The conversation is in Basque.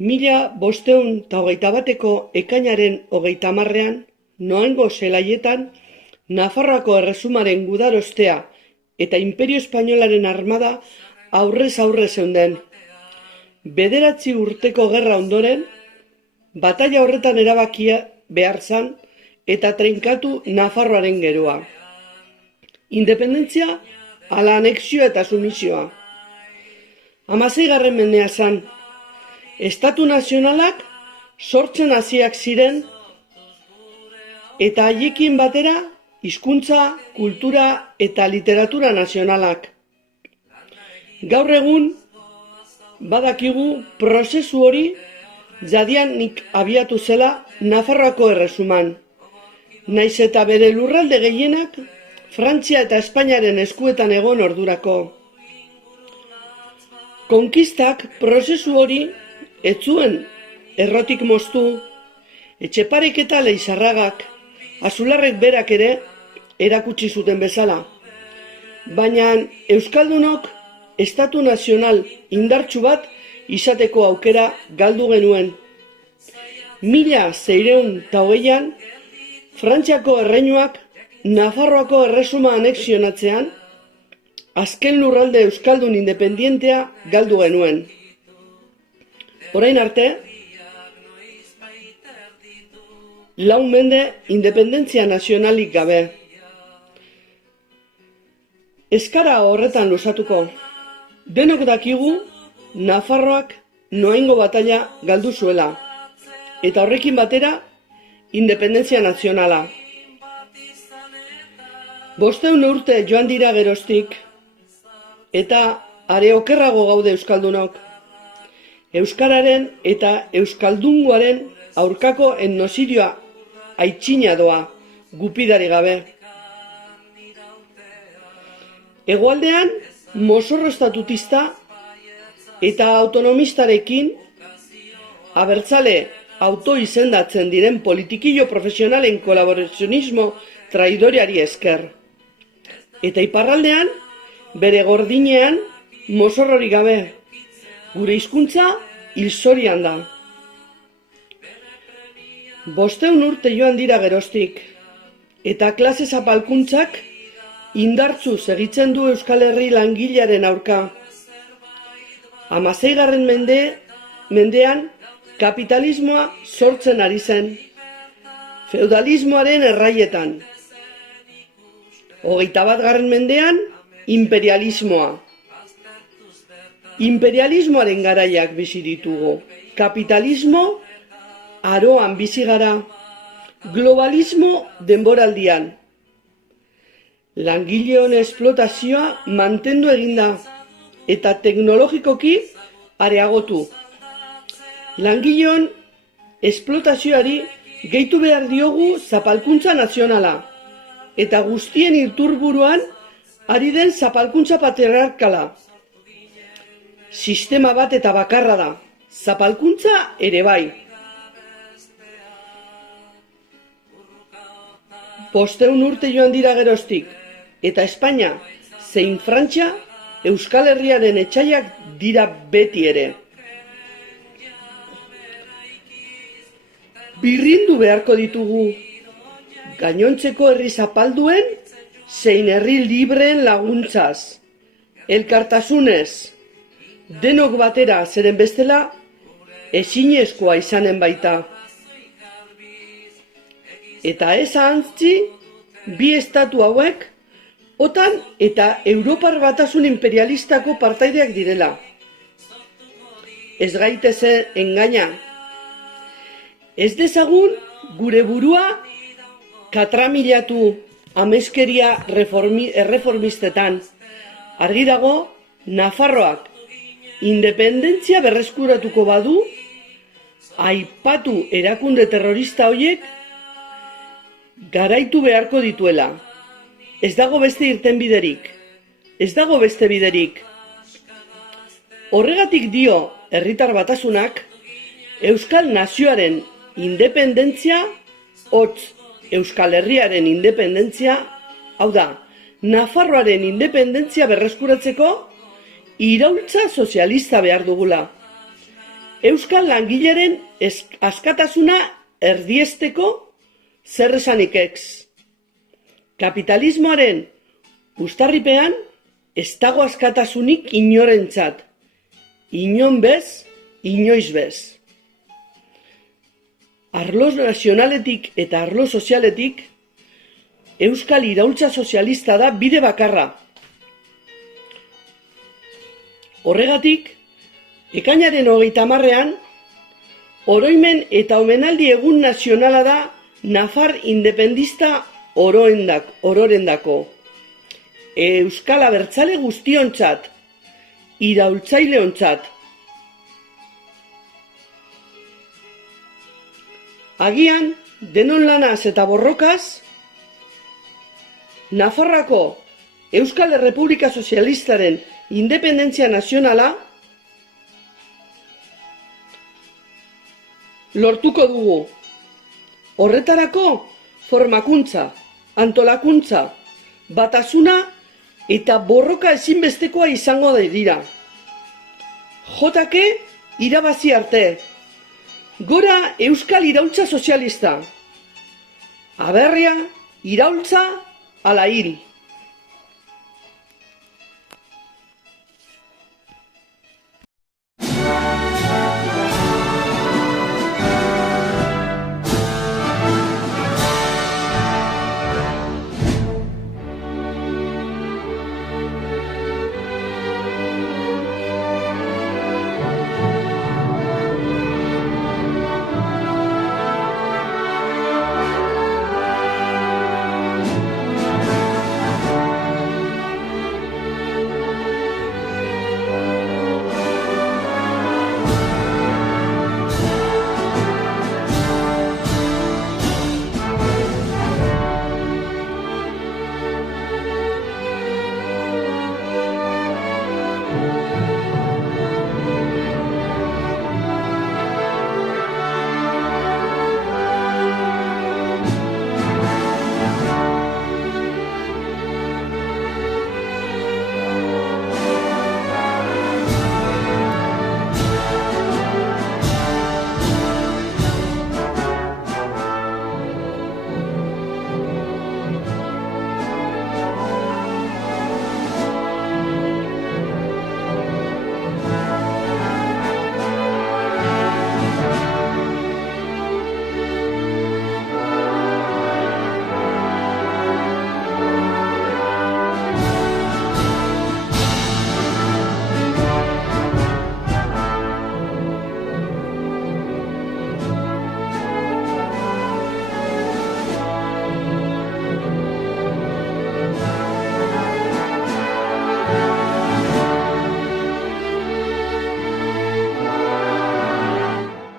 1521ko ekainaren 30ean, Noaingo zelaietan, Nafarroako erresumaren gudarostea eta Inperio Espainolaren armada aurrez aurre zeunden. 9 urteko gerra ondoren, bataila horretan erabakia behar zan eta trenkatu Nafarroaren geroa. Independentzia ala anexioa eta sumisioa. 16. mendea zan, Estatu nazionalak sortzen hasiak ziren eta haiekin batera hizkuntza, kultura eta literatura nazionalak. Gaur egun badakigu prozesu hori jadianik abiatu zela Nafarroako erresuman, nahiz eta bere lurralde gehienak Frantzia eta Espainiaren eskuetan egon ordurako. Konkistak prozesu hori ez zuen errotik moztu, Etxeparek eta Leizarragak, Azularrek berak ere erakutsi zuten bezala. Baina euskaldunok estatu nazional indartsu bat izateko aukera galdu genuen. 1608an, Frantziako erreinuak Nafarroako erresuma anexionatzean, azken lurralde euskaldun independientea galdu genuen. Orain arte, 4 mende independentzia nazionalik gabe. Ez gara horretan luzatuko. Denok dakigu Nafarroak Noaingo bataila galdu zuela, eta horrekin batera independentzia nazionala. 500 urte joan dira geroztik, eta are okerrago gaude euskaldunok. Euskararen eta euskaldungoaren aurkako etnozidioa aitzina doa, gupidari gabe. Hegoaldean mozorro estatutista eta autonomistarekin abertzale autoizendatzen diren politikillo profesionalen kolaborazionismo traidoriari esker. Eta iparraldean, bere gordinean, mozorrori gabe, gure hizkuntza hilzorian da. 500 urte joan dira geroztik, eta klase zapalkuntzak indartzu segitzen du Euskal Herri langilearen aurka. 16. mendean kapitalismoa sortzen ari zen, feudalismoaren erraietan. 21. mendean imperialismoa. Imperialismoaren garaiak bizi ditugu, kapitalismo aroan bizi gara, globalismo denboraldian. Langileon esplotazioa mantendu eginda eta teknologikoki areagotu. Langileon esplotazioari gehitu behar diogu zapalkuntza nazionala eta guztien iturburuan ari den zapalkuntza patriarkala. Sistema bat eta bakarra da, zapalkuntza ere bai. 500 urte joan dira geroztik, eta Espainia zein Frantzia Euskal Herriaren etsaiak dira beti ere. Birrindu beharko ditugu, gainontzeko herri zapalduen zein herri libreen laguntzaz, elkartasunez, denok batera zeren bestela ezinezkoa izanen baita. Eta ez ahantzi, bi estatu hauek OTAN eta Europar Batasun imperialistako partaideak direla. Ez gaitezen engaina. Ez dezagun gure burua katramilatu ameskeria erreformistetan. Argi dago, Nafarroak independentzia berreskuratuko badu, aipatu erakunde terrorista horiek garaitu beharko dituela. Ez dago beste irtenbiderik. Ez dago beste biderik. Horregatik dio herritar batasunak, Euskal Nazioaren independentzia, hotz Euskal Herriaren independentzia, hau da, Nafarroaren independentzia berreskuratzeko iraultza sozialista behar dugula. Euskal langileren askatasuna erdiesteko zer esanik ez. Kapitalismoaren uztarripean ez dago askatasunik inorentzat. Inon bez, inoiz bez. Arlo nazionaletik eta arlo sozialetik, Euskal iraultza sozialista da bide bakarra. Horregatik, ekainaren 30ean, oroimen eta omenaldi egun nazionala da Nafar independista ororendako. Euskal abertzale guztiontzat, iraultzaileontzat. Agian, denon lanaz eta borrokaz, Nafarroako Euskal Errepublika Sozialistaren independentzia nazionala lortuko dugu. Horretarako formakuntza, antolakuntza, batasuna eta borroka ezinbestekoa izango dira. Jotake irabazi arte. Gora Euskal iraultza sozialista. Aberria, iraultza, ala hiri.